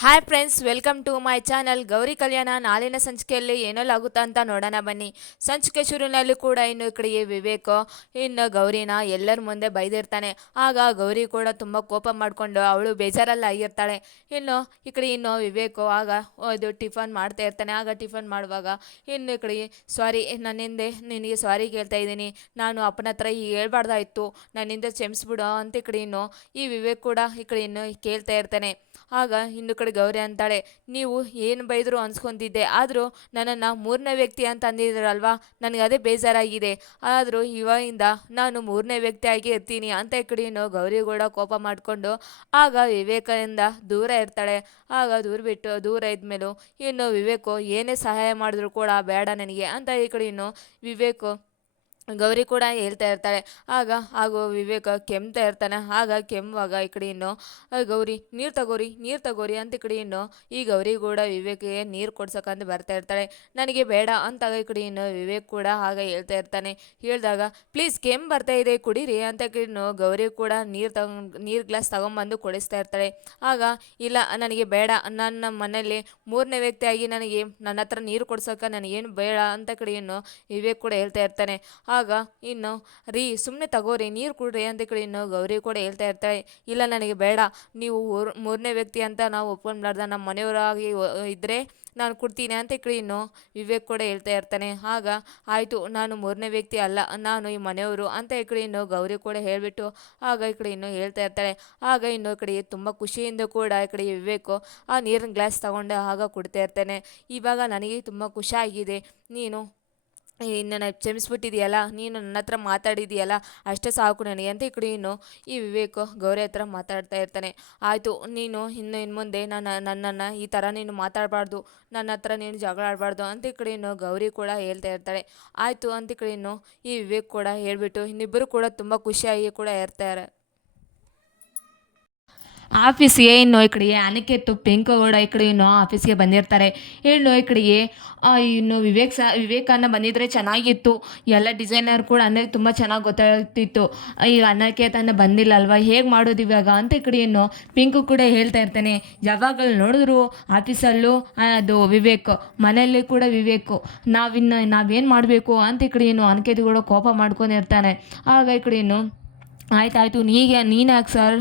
Hi friends, welcome to my channel. Gauri Kalyana ನಾಳಿನ ಸಂಚಿಕೆಯಲ್ಲಿ ಏನೆಲ್ಲ ಆಗುತ್ತಾ ಅಂತ ನೋಡೋಣ ಬನ್ನಿ. ಸಂಚಿಕೆ ಶುರುವಿನಲ್ಲಿ ಕೂಡ ಇನ್ನು ಈ ಕಡೆಗೆ ವಿವೇಕ್ ಇನ್ನು ಗೌರಿನ ಎಲ್ಲರ ಮುಂದೆ ಬೈದಿರ್ತಾನೆ. ಆಗ ಗೌರಿ ಕೂಡ ತುಂಬ ಕೋಪ ಮಾಡಿಕೊಂಡು ಅವಳು ಬೇಜಾರಲ್ಲ ಆಗಿರ್ತಾಳೆ. ಇನ್ನು ವಿವೇಕ್ ಆಗ ಇದು ಟಿಫನ್ ಮಾಡ್ತಾ ಇರ್ತಾನೆ. ಆಗ ಟಿಫನ್ ಮಾಡುವಾಗ ಇನ್ನು ಈ ಕಡೆಗೆ ಸಾರಿ, ನನ್ನಿಂದೆ ನಿನಗೆ ಸಾರಿ ಕೇಳ್ತಾ ಇದ್ದೀನಿ, ನಾನು ಅಪ್ಪನ ಹತ್ರ ಈಗ ಹೇಳ್ಬಾರ್ದಾಯ್ತು, ನನ್ನಿಂದ ಕ್ಷಮಿಸ್ಬಿಡು ಅಂತ ಈ ಕಡೆ ಇನ್ನು ಈ ವಿವೇಕ್ ಕೂಡ ಈ ಕಡೆ ಇನ್ನು ಕೇಳ್ತಾ ಇರ್ತಾನೆ. ಆಗ ಇನ್ನು ಕಡೆ ಗೌರಿ ಅಂತಾಳೆ, ನೀವು ಏನು ಬೈದರೂ ಅನ್ಸ್ಕೊತಿದ್ದೆ, ಆದರೂ ನನ್ನನ್ನು ಮೂರನೇ ವ್ಯಕ್ತಿ ಅಂತ ಅಂದಿದ್ರಲ್ವಾ, ನನಗೆ ಅದೇ ಬೇಜಾರಾಗಿದೆ. ಆದರೂ ಇವಾಗಿಂದ ನಾನು ಮೂರನೇ ವ್ಯಕ್ತಿಯಾಗಿ ಇರ್ತೀನಿ ಅಂತ ಈ ಕಡೆ ಇನ್ನು ಗೌರಿ ಕೂಡ ಕೋಪ ಮಾಡಿಕೊಂಡು ಆಗ ವಿವೇಕದಿಂದ ದೂರ ಇರ್ತಾಳೆ. ಆಗ ದೂರ ಇದ್ಮೇಲೂ ಇನ್ನು ವಿವೇಕು ಏನೇ ಸಹಾಯ ಮಾಡಿದ್ರು ಕೂಡ ಬೇಡ ನನಗೆ ಅಂತ ಈ ಕಡೆ ಇನ್ನು ವಿವೇಕು ಗೌರಿ ಕೂಡ ಹೇಳ್ತಾ ಇರ್ತಾಳೆ. ಹಾಗೂ ವಿವೇಕ ಕೆಮ್ತಾ ಇರ್ತಾನೆ. ಆಗ ಕೆಮ್ಮುವಾಗ ಈ ಕಡೆ ಇನ್ನು ಗೌರಿ ನೀರು ತಗೋರಿ ಅಂತ ಈ ಕಡೆ ಇನ್ನು ಈ ಗೌರಿ ಕೂಡ ವಿವೇಕಿಗೆ ನೀರು ಕೊಡ್ಸೋಕಂತ ಬರ್ತಾ ಇರ್ತಾಳೆ. ನನಗೆ ಬೇಡ ಅಂತ ಈ ಕಡೆ ಇನ್ನು ವಿವೇಕ್ ಕೂಡ ಆಗ ಹೇಳ್ತಾ ಇರ್ತಾನೆ. ಹೇಳಿದಾಗ ಪ್ಲೀಸ್ ಕೆಮ್ಮು ಬರ್ತಾ ಇದೆ ಕುಡೀರಿ ಅಂತ ಇನ್ನು ಗೌರಿ ಕೂಡ ನೀರು ಗ್ಲಾಸ್ ತಗೊಂಬಂದು ಕೊಡಿಸ್ತಾ ಇರ್ತಾಳೆ. ಆಗ ಇಲ್ಲ, ನನಗೆ ಬೇಡ, ನನ್ನ ಮನೇಲಿ ಮೂರನೇ ವ್ಯಕ್ತಿಯಾಗಿ ನನಗೆ ನನ್ನ ಹತ್ರ ನೀರು ಕೊಡ್ಸೋಕೆ ನನಗೇನು ಬೇಡ ಅಂತ ಕಡೆ ಇನ್ನು ವಿವೇಕ್ ಕೂಡ ಹೇಳ್ತಾ ಇರ್ತಾನೆ. ಆಗ ಇನ್ನು ಸುಮ್ಮನೆ ತಗೋರಿ, ನೀರು ಕುಡ್ರಿ ಅಂತ ಕಡೆ ಇನ್ನು ಗೌರಿ ಕೂಡ ಹೇಳ್ತಾ ಇರ್ತಾಳೆ. ಇಲ್ಲ, ನನಗೆ ಬೇಡ, ನೀವು ಮೂರನೇ ವ್ಯಕ್ತಿ ಅಂತ ನಾವು ಒಪ್ಕೊಂಡ್ಲಾರ್ದ ನಮ್ಮ ಮನೆಯವರಾಗಿ ಇದ್ದರೆ ನಾನು ಕೊಡ್ತೀನಿ ಅಂತ ಈ ಕಡೆ ಇನ್ನು ವಿವೇಕ್ ಕೂಡ ಹೇಳ್ತಾ ಇರ್ತಾನೆ. ಆಗ ಆಯಿತು, ನಾನು ಮೂರನೇ ವ್ಯಕ್ತಿ ಅಲ್ಲ, ನಾನು ಈ ಮನೆಯವರು ಅಂತ ಈ ಕಡೆ ಇನ್ನು ಗೌರಿ ಕೂಡ ಹೇಳಿಬಿಟ್ಟು ಆಗ ಈ ಕಡೆ ಇನ್ನು ಹೇಳ್ತಾ ಇರ್ತಾಳೆ. ಆಗ ಇನ್ನು ಈ ಕಡೆ ತುಂಬ ಖುಷಿಯಿಂದ ಕೂಡ ಈ ಕಡೆ ವಿವೇಕು ಆ ನೀರಿನ ಗ್ಲಾಸ್ ತಗೊಂಡು ಆಗ ಕುಡ್ತಾ ಇರ್ತಾನೆ. ಇವಾಗ ನನಗೆ ತುಂಬ ಖುಷಿ ಆಗಿದೆ, ನೀನು ನನ್ನ ಕ್ಷಮಿಸ್ಬಿಟ್ಟಿದೆಯಲ್ಲ, ನೀನು ನನ್ನ ಹತ್ರ ಮಾತಾಡಿದೆಯಲ್ಲ, ಅಷ್ಟೇ ಸಾಕು ನನಗೆ ಅಂತ ಈ ಕಡೆ ಇನ್ನು ಈ ವಿವೇಕ್ ಗೌರಿ ಹತ್ರ ಮಾತಾಡ್ತಾ ಇರ್ತಾನೆ. ಆಯಿತು, ನೀನು ಇನ್ನು ಮುಂದೆ ನನ್ನನ್ನು ಈ ಥರ ನೀನು ಮಾತಾಡಬಾರ್ದು, ನನ್ನ ಹತ್ರ ನೀನು ಜಗಳ ಆಡಬಾರ್ದು ಅಂತ ಈ ಕಡೆ ಇನ್ನು ಗೌರಿ ಕೂಡ ಹೇಳ್ತಾ ಇರ್ತಾಳೆ. ಆಯಿತು ಅಂತ ಈ ಕಡೆ ಇನ್ನು ಈ ವಿವೇಕ್ ಕೂಡ ಹೇಳಿಬಿಟ್ಟು ಇನ್ನಿಬ್ಬರು ಕೂಡ ತುಂಬ ಖುಷಿಯಾಗಿ ಕೂಡ ಇರ್ತಾರೆ. ಆಫೀಸ್ಗೆ ಇನ್ನು ಈ ಕಡೆಗೆ ಅನಿಕೇತು ಪಿಂಕು ಕೂಡ ಈ ಕಡೆ ಇನ್ನು ಆಫೀಸ್ಗೆ ಬಂದಿರ್ತಾರೆ. ಇನ್ನು ಈ ಕಡೆಗೆ ಇನ್ನು ವಿವೇಕನ್ನ ಬಂದಿದ್ರೆ ಚೆನ್ನಾಗಿತ್ತು, ಎಲ್ಲ ಡಿಸೈನರ್ ಕೂಡ ಅಂದರೆ ತುಂಬ ಚೆನ್ನಾಗಿ ಗೊತ್ತಾಗ್ತಿತ್ತು. ಈಗ ಅನಿಕೇತನ ಬಂದಿಲ್ಲ ಅಲ್ವಾ, ಹೇಗೆ ಮಾಡೋದು ಇವಾಗ ಅಂತ ಈ ಕಡೆ ಇನ್ನು ಪಿಂಕು ಕೂಡ ಹೇಳ್ತಾ ಇರ್ತಾನೆ. ಯಾವಾಗಲೂ ನೋಡಿದ್ರು ಆಫೀಸಲ್ಲೂ ಅದು ವಿವೇಕ್, ಮನೆಯಲ್ಲಿ ಕೂಡ ವಿವೇಕು, ನಾವೇನು ಮಾಡಬೇಕು ಅಂತ ಈ ಕಡೆ ಇನ್ನು ಅನಿಕೇತ್ ಕೂಡ ಕೋಪ ಮಾಡ್ಕೊಂಡಿರ್ತಾನೆ. ಆಗ ಈ ಕಡೆ ಇನ್ನು ಆಯ್ತಾಯ್ತು, ನೀನು ಯಾಕೆ ಸರ್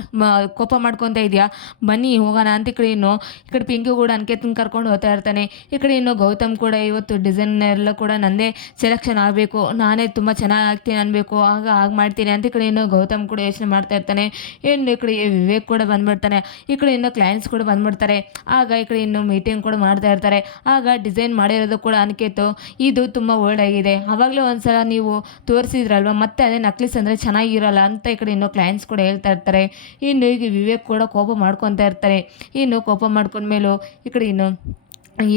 ಕೋಪ ಮಾಡ್ಕೊತಾ ಇದೆಯಾ, ಬನ್ನಿ ಹೋಗೋಣ ಅಂತ ಈ ಕಡೆ ಪಿಂಕು ಕೂಡ ಅನ್ಕೇತನ ಕರ್ಕೊಂಡು ಹೋಗ್ತಾ ಇರ್ತಾನೆ. ಈ ಕಡೆ ಇನ್ನು ಗೌತಮ್ ಕೂಡ ಇವತ್ತು ಡಿಸೈನ್ ಎಲ್ಲ ಕೂಡ ನನ್ನದೇ ಸೆಲೆಕ್ಷನ್ ಆಗಬೇಕು, ನಾನೇ ತುಂಬ ಚೆನ್ನಾಗಿ ಆಗ್ತೀನಿ ಅನ್ಬೇಕು, ಆಗ ಮಾಡ್ತೀನಿ ಅಂತ ಈ ಕಡೆ ಇನ್ನು ಗೌತಮ್ ಕೂಡ ಯೋಚನೆ ಮಾಡ್ತಾ ಇರ್ತಾನೆ. ಇನ್ನು ಈ ಕಡೆ ವಿವೇಕ್ ಕೂಡ ಬಂದ್ಬಿಡ್ತಾನೆ. ಈ ಕಡೆ ಇನ್ನು ಕ್ಲೈಂಟ್ಸ್ ಕೂಡ ಬಂದ್ಬಿಡ್ತಾರೆ. ಆಗ ಈ ಕಡೆ ಇನ್ನು ಮೀಟಿಂಗ್ ಕೂಡ ಮಾಡ್ತಾ ಇರ್ತಾರೆ. ಆಗ ಡಿಸೈನ್ ಮಾಡಿರೋದು ಕೂಡ ಅನ್ಕೇತು, ಇದು ತುಂಬ ಓಲ್ಡ್ ಆಗಿದೆ, ಆವಾಗಲೇ ಒಂದ್ಸಲ ನೀವು ತೋರಿಸಿದ್ರಲ್ವ, ಮತ್ತೆ ಅದೇ ನಕ್ಲಿಸ್ ಅಂದರೆ ಚೆನ್ನಾಗಿರಲ್ಲ ಅಂತ ಈ ಕಡೆ ಇನ್ನು ಕ್ಲೈಂಟ್ಸ್ ಕೂಡ ಹೇಳ್ತಾ ಇರ್ತಾರೆ. ಇನ್ನು ಈಗ ವಿವೇಕ್ ಕೂಡ ಕೋಪ ಮಾಡ್ಕೊತಾ ಇರ್ತಾರೆ. ಇನ್ನು ಕೋಪ ಮಾಡ್ಕೊಂಡ್ಮೇಲೂ ಈ ಕಡೆ ಇನ್ನು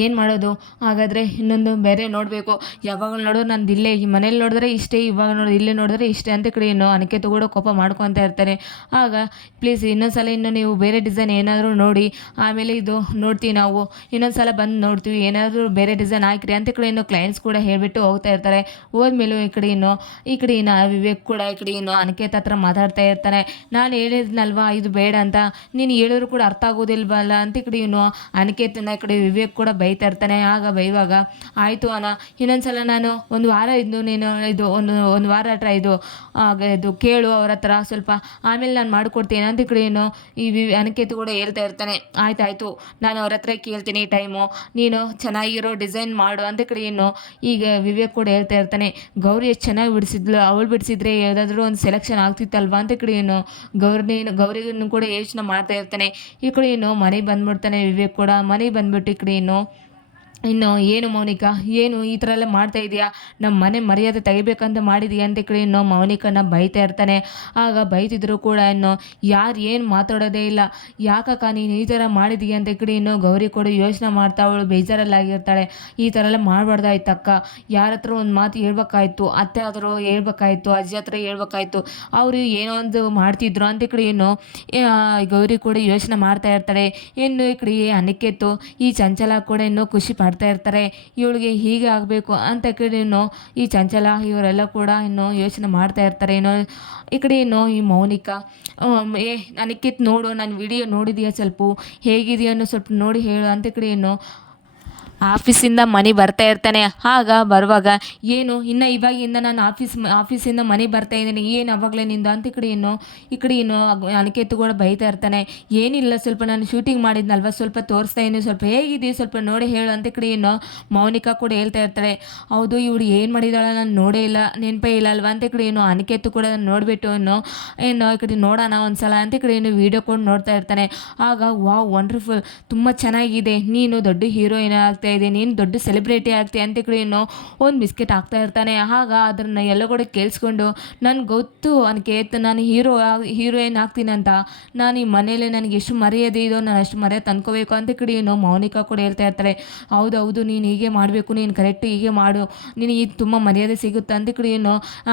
ಏನು ಮಾಡೋದು, ಹಾಗಾದರೆ ಇನ್ನೊಂದು ಬೇರೆ ನೋಡಬೇಕು, ಯಾವಾಗಲೂ ನೋಡೋ ನಂದು ಇಲ್ಲೇ, ಈ ಮನೇಲಿ ನೋಡಿದ್ರೆ ಇಷ್ಟೇ, ಇವಾಗ ಇಲ್ಲೇ ನೋಡಿದ್ರೆ ಇಷ್ಟೇ ಅಂತ ಕಡೆ ಇನ್ನು ಅನಿಕೇತು ಕೂಡ ಕೋಪ ಮಾಡ್ಕೊತಾ ಇರ್ತಾರೆ. ಆಗ ಪ್ಲೀಸ್ ಇನ್ನೊಂದು ಇನ್ನು ನೀವು ಬೇರೆ ಡಿಸೈನ್ ಏನಾದರೂ ನೋಡಿ, ಆಮೇಲೆ ಇದು ನೋಡ್ತೀವಿ, ನಾವು ಇನ್ನೊಂದು ಸಲ ಬಂದು ನೋಡ್ತೀವಿ, ಏನಾದರೂ ಬೇರೆ ಡಿಸೈನ್ ಹಾಕಿರಿ ಅಂತ ಕಡೆ ಇನ್ನು ಕ್ಲೈಂಟ್ಸ್ ಕೂಡ ಹೇಳಿಬಿಟ್ಟು ಹೋಗ್ತಾ ಇರ್ತಾರೆ. ಹೋದ್ಮೇಲೂ ಈ ಕಡೆ ಇನ್ನು ವಿವೇಕ್ ಕೂಡ ಈ ಕಡೆ ಇನ್ನು ಅನಿಕೇತ್ ಹತ್ರ ಮಾತಾಡ್ತಾ ಇರ್ತಾನೆ. ನಾನು ಹೇಳಿದ್ನಲ್ವಾ ಇದು ಬೇಡ ಅಂತ, ನೀನು ಹೇಳಿದ್ರು ಕೂಡ ಅರ್ಥ ಆಗೋದಿಲ್ವಲ್ಲ ಅಂತ ಈ ಕಡೆ ಇನ್ನು ಅನಿಕೇತನ ಈ ಕಡೆ ವಿವೇಕ್ ಕೂಡ ಬೈತಾ ಇರ್ತಾನೆ. ಆಗ ಬೈವಾಗ ಆಯಿತು ಅಣ್ಣ, ಇನ್ನೊಂದ್ಸಲ ನಾನು ಒಂದು ವಾರ ನೀನು ಇದು ಒಂದು ವಾರ ಹತ್ರ ಇದು ಕೇಳು ಅವ್ರ ಹತ್ರ ಸ್ವಲ್ಪ, ಆಮೇಲೆ ನಾನು ಮಾಡಿಕೊಡ್ತೀನಿ ಅಂತ ಕಡೆ ಈ ಅನಿಕೇತ್ ಕೂಡ ಹೇಳ್ತಾ ಇರ್ತಾನೆ. ಆಯ್ತಾಯ್ತು, ನಾನು ಅವ್ರ ಹತ್ರ ಕೇಳ್ತೀನಿ ಟೈಮು, ನೀನು ಚೆನ್ನಾಗಿರೋ ಡಿಸೈನ್ ಮಾಡು ಅಂತ ಕಡೆ ಈಗ ವಿವೇಕ್ ಕೂಡ ಹೇಳ್ತಾ ಇರ್ತಾನೆ. ಗೌರಿ ಎಷ್ಟು ಚೆನ್ನಾಗಿ ಬಿಡಿಸಿದ್ಲು, ಅವಳು ಬಿಡಿಸಿದ್ರೆ ಯಾವುದಾದ್ರೂ ಒಂದು ಸೆಲೆಕ್ಷನ್ ಆಗ್ತಿತ್ತಲ್ವ ಅಂತ ಕಡೆ ಗೌರಿಗೂ ಕೂಡ ಯೋಚನೆ ಮಾಡ್ತಾ ಇರ್ತಾನೆ. ಈ ಕಡೆ ಮನೆಗೆ ಬಂದ್ಬಿಡ್ತಾನೆ ವಿವೇಕ್ ಕೂಡ. ಮನೆಗೆ ಬಂದ್ಬಿಟ್ಟು ಈ ಕಡೆ ಇನ್ನು ಏನು ಮೌನಿಕಾ, ಏನು ಈ ಥರ ಎಲ್ಲ ಮಾಡ್ತಾ ಇದೆಯಾ, ನಮ್ಮ ಮನೆ ಮರ್ಯಾದೆ ತೆಗಿಬೇಕಂತ ಮಾಡಿದೀಯ ಅಂತ ಕಡೆ ಮೌನಿಕನ ಬೈತಾ ಇರ್ತಾನೆ. ಆಗ ಬೈತಿದ್ರು ಕೂಡ ಯಾರು ಏನು ಮಾತಾಡೋದೇ ಇಲ್ಲ, ಯಾಕಕ್ಕ ನೀನು ಈ ಥರ ಮಾಡಿದೀಯ ಅಂತ ಕಡೆ ಗೌರಿ ಕೂಡ ಯೋಚನೆ ಮಾಡ್ತಾ ಅವಳು ಬೇಜಾರಲ್ಲಾಗಿರ್ತಾಳೆ. ಈ ಥರ ಎಲ್ಲ ಮಾಡಬಾರ್ದಾಯ್ತು ಅಕ್ಕ, ಯಾರ ಹತ್ರ ಒಂದು ಮಾತು ಹೇಳ್ಬೇಕಾಯ್ತು, ಅತ್ತೆ ಆದರೂ ಹೇಳ್ಬೇಕಾಯ್ತು, ಅಜ್ಜಿ ಹತ್ರ ಹೇಳ್ಬೇಕಾಯ್ತು, ಅವರು ಏನೋ ಒಂದು ಮಾಡ್ತಿದ್ರು ಅಂತ ಕಡೆ ಗೌರಿ ಕೂಡ ಯೋಚನೆ ಮಾಡ್ತಾ ಇರ್ತಾಳೆ. ಇನ್ನು ಈ ಕಡೆ ಅನಿಕೇತು ಈ ಚಂಚಲ ಕೂಡ ಖುಷಿ ಮಾಡ್ತಾ ಇರ್ತಾರೆ. ಇವಳಿಗೆ ಹೀಗೆ ಆಗಬೇಕು ಅಂತ ಕಡೆ ಈ ಚಂಚಲ ಇವರೆಲ್ಲ ಕೂಡ ಯೋಚನೆ ಮಾಡ್ತಾ ಇರ್ತಾರೆ. ಈ ಕಡೆ ಈ ಮೌನಿಕಾ ಏ ಅನಿಕೇತ್ ನೋಡು ನನ್ನ ವಿಡಿಯೋ ನೋಡಿದೀಯಾ ಸ್ವಲ್ಪ ಹೇಗಿದೆಯೋ ಅನ್ನೋ ಸ್ವಲ್ಪ ನೋಡಿ ಹೇಳು ಅಂತ ಕಡೆ ಆಫೀಸಿಂದ ಮನೆ ಬರ್ತಾ ಇರ್ತಾನೆ. ಆಗ ಬರುವಾಗ ಏನು ಇನ್ನು ಇವಾಗಿಂದ ನಾನು ಆಫೀಸಿಂದ ಮನೆ ಬರ್ತಾ ಇದ್ದೀನಿ ಏನು ಅವಾಗಲೇ ನಿಂದು ಅಂತ ಈ ಕಡೆ ಅನಿಕೇತ್ ಕೂಡ ಬೈತಾ ಇರ್ತಾನೆ. ಏನಿಲ್ಲ ಸ್ವಲ್ಪ ನಾನು ಶೂಟಿಂಗ್ ಮಾಡಿದ್ನಲ್ವ ಸ್ವಲ್ಪ ತೋರಿಸ್ತಾ ಇದ್ದೀನಿ ಸ್ವಲ್ಪ ಹೇಗಿದೆಯೋ ಸ್ವಲ್ಪ ನೋಡಿ ಹೇಳು ಅಂತ ಮೌನಿಕಾ ಕೂಡ ಹೇಳ್ತಾ ಇರ್ತಾಳೆ. ಹೌದು ಇವಳು ಏನು ಮಾಡಿದಾಳೆ ನಾನು ನೋಡೇ ಇಲ್ಲ ನೆನಪೇ ಇಲ್ಲ ಅಲ್ವಾ ಅಂತ ಅನಿಕೇತ್ ಕೂಡ ನೋಡಿಬಿಟ್ಟು ಈ ಕಡೆ ನೋಡೋಣ ಒಂದ್ಸಲ ಅಂತ ವೀಡಿಯೋ ಕೂಡ ನೋಡ್ತಾ ಇರ್ತಾನೆ. ಆಗ ವಾವ್ ವಂಡರ್ಫುಲ್ ತುಂಬ ಚೆನ್ನಾಗಿದೆ ನೀನು ದೊಡ್ಡ ಹೀರೋಯಿನ್ ಆಗ್ತಾ ಇದೆ ನೀನು ದೊಡ್ಡ ಸೆಲೆಬ್ರಿಟಿ ಆಗ್ತೀಯ ಅಂತ ಒಂದು ಬಿಸ್ಕೆಟ್ ಹಾಕ್ತಾ ಇರ್ತಾನೆ. ಆಗ ಅದನ್ನು ಎಲ್ಲ ಕೂಡ ಕೇಳಿಸ್ಕೊಂಡು ನನಗೆ ಗೊತ್ತು ಅನಿಕೇತ್ ನಾನು ಹೀರೋಯಿನ್ ಆಗ್ತೀನಂತ ನಾನು ಈ ಮನೇಲಿ ನನಗೆ ಎಷ್ಟು ಮರ್ಯಾದೆ ಇದೋ ನಾನು ಅಷ್ಟು ಮರ್ಯಾದೆ ತಂದ್ಕೋಬೇಕು ಅಂತ ಮೌನಿಕಾ ಕೂಡ ಹೇಳ್ತಾ ಇರ್ತಾರೆ. ಹೌದೌದು ನೀನು ಹೀಗೆ ಮಾಡಬೇಕು ನೀನು ಕರೆಕ್ಟ್ ಹೀಗೆ ಮಾಡು ನಿನಗೆ ತುಂಬ ಮರ್ಯಾದೆ ಸಿಗುತ್ತೆ ಅಂತ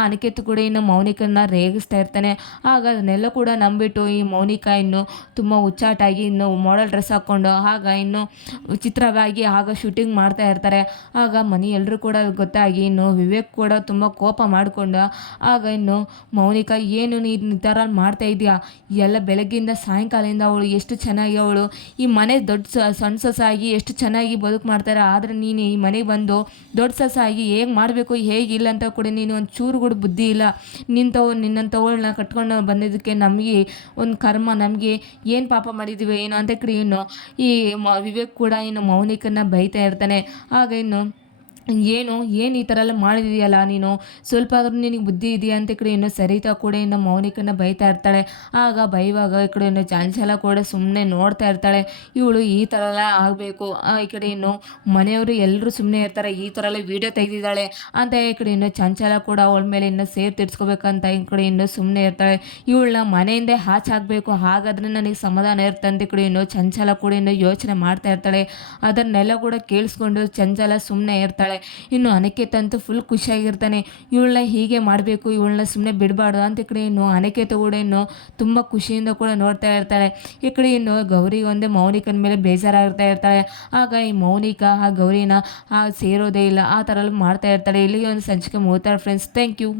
ಅನಿಕೇತ್ ಕೂಡ ಮೌನಿಕನ್ನ ರೇಗಿಸ್ತಾ ಇರ್ತಾನೆ. ಆಗ ಅದನ್ನೆಲ್ಲ ಕೂಡ ನಂಬಿಟ್ಟು ಈ ಮೌನಿಕಾ ತುಂಬ ಹುಚ್ಚಾಟಾಗಿ ಮಾಡೆಲ್ ಡ್ರೆಸ್ ಹಾಕ್ಕೊಂಡು ಆಗ ವಿಚಿತ್ರವಾಗಿ ಆಗ ಶೂಟಿಂಗ್ ಮಾಡ್ತಾ ಇರ್ತಾರೆ. ಆಗ ಮನೆ ಎಲ್ಲರೂ ಕೂಡ ಗೊತ್ತಾಗಿ ವಿವೇಕ್ ಕೂಡ ತುಂಬ ಕೋಪ ಮಾಡಿಕೊಂಡು ಆಗ ಮೌನಿಕಾ ಏನು ನೀನು ಈ ಥರ ಮಾಡ್ತಾ ಇದೆಯಾ ಎಲ್ಲ ಬೆಳಗ್ಗಿಂದ ಸಾಯಂಕಾಲದಿಂದ ಅವಳು ಎಷ್ಟು ಚೆನ್ನಾಗಿ ಅವಳು ಈ ಮನೆ ದೊಡ್ಡ ಸಣ್ಣ ಸೊಸಾಗಿ ಎಷ್ಟು ಚೆನ್ನಾಗಿ ಬದುಕು ಮಾಡ್ತಾರೆ. ಆದರೆ ನೀನು ಈ ಮನೆಗೆ ಬಂದು ದೊಡ್ಡ ಸೊಸಾಗಿ ಹೇಗೆ ಮಾಡಬೇಕು ಹೇಗಿಲ್ಲ ಅಂತ ಕೂಡ ನೀನು ಒಂದು ಚೂರು ಕೂಡ ಬುದ್ಧಿ ಇಲ್ಲ. ನಿನ್ನಂಥವಳನ್ನ ಕಟ್ಕೊಂಡು ಬಂದಿದ್ದಕ್ಕೆ ನಮಗೆ ಒಂದು ಕರ್ಮ ನಮಗೆ ಏನು ಪಾಪ ಮಾಡಿದ್ದೀವಿ ಏನು ಅಂತ ಈ ವಿವೇಕ್ ಕೂಡ ಮೌನಿಕನ್ನ ಬೈತಾ ಇರ್ತಾನೆ. ಆಗ ಏನು ಈ ಥರ ಎಲ್ಲ ಮಾಡಿದೆಯಲ್ಲ ನೀನು ಸ್ವಲ್ಪ ಆದರೂ ನಿನಗೆ ಬುದ್ಧಿ ಇದೆಯಾ ಅಂತ ಸರಿತಾ ಕೂಡ ಮೌನಿಕನ್ನ ಬೈತಾ ಇರ್ತಾಳೆ. ಆಗ ಬೈವಾಗ ಈ ಕಡೆ ಚಾಂಚಲ ಕೂಡ ಸುಮ್ಮನೆ ನೋಡ್ತಾ ಇರ್ತಾಳೆ. ಇವಳು ಈ ಥರ ಎಲ್ಲ ಆಗಬೇಕು ಈ ಕಡೆ ಮನೆಯವರು ಎಲ್ಲರೂ ಸುಮ್ಮನೆ ಇರ್ತಾರೆ ಈ ಥರ ಎಲ್ಲ ವೀಡಿಯೋ ತೆಗೆದಿದ್ದಾಳೆ ಅಂತ ಈ ಕಡೆ ಚಂಚಲ ಕೂಡ ಅವಳ ಮೇಲೆ ಸೇರ್ ತೀರ್ಸ್ಕೋಬೇಕಂತ ಈ ಕಡೆ ಸುಮ್ಮನೆ ಇರ್ತಾಳೆ. ಇವಳನ್ನ ಮನೆಯಿಂದ ಹಾಚಾಗಬೇಕು ಹಾಗಾದ್ರೆ ನನಗೆ ಸಮಾಧಾನ ಇರುತ್ತೆ ಅಂತ ಚಂಚಲ ಕೂಡ ಯೋಚನೆ ಮಾಡ್ತಾ ಇರ್ತಾಳೆ. ಅದನ್ನೆಲ್ಲ ಕೂಡ ಕೇಳಿಸ್ಕೊಂಡು ಚಂಚಲ ಸುಮ್ಮನೆ ಇರ್ತಾಳೆ. ಅನಿಕೇತ್ ಅಂತೂ ಫುಲ್ ಖುಷಿಯಾಗಿರ್ತಾನೆ. ಇವಳನ್ನ ಹೀಗೆ ಮಾಡಬೇಕು ಇವಳನ್ನ ಸುಮ್ಮನೆ ಬಿಡಬಾರ್ದು ಅಂತ ಅನಿಕೇತ್ ಕೂಡ ತುಂಬ ಖುಷಿಯಿಂದ ಕೂಡ ನೋಡ್ತಾ ಇರ್ತಾಳೆ. ಈ ಕಡೆ ಗೌರಿ ಒಂದೇ ಮೌನಿಕನ ಮೇಲೆ ಬೇಜಾರಾಗಿರ್ತಾ ಇರ್ತಾಳೆ. ಆಗ ಈ ಮೌನಿಕಾ ಆ ಗೌರಿನ ಸೇರೋದೇ ಇಲ್ಲ ಆ ಥರ ಎಲ್ಲ ಮಾಡ್ತಾ ಇರ್ತಾಳೆ. ಇಲ್ಲಿಗೆ ಒಂದು ಸಂಚಿಕೆ ಮುಗಿತಾರೆ ಫ್ರೆಂಡ್ಸ್. Thank you.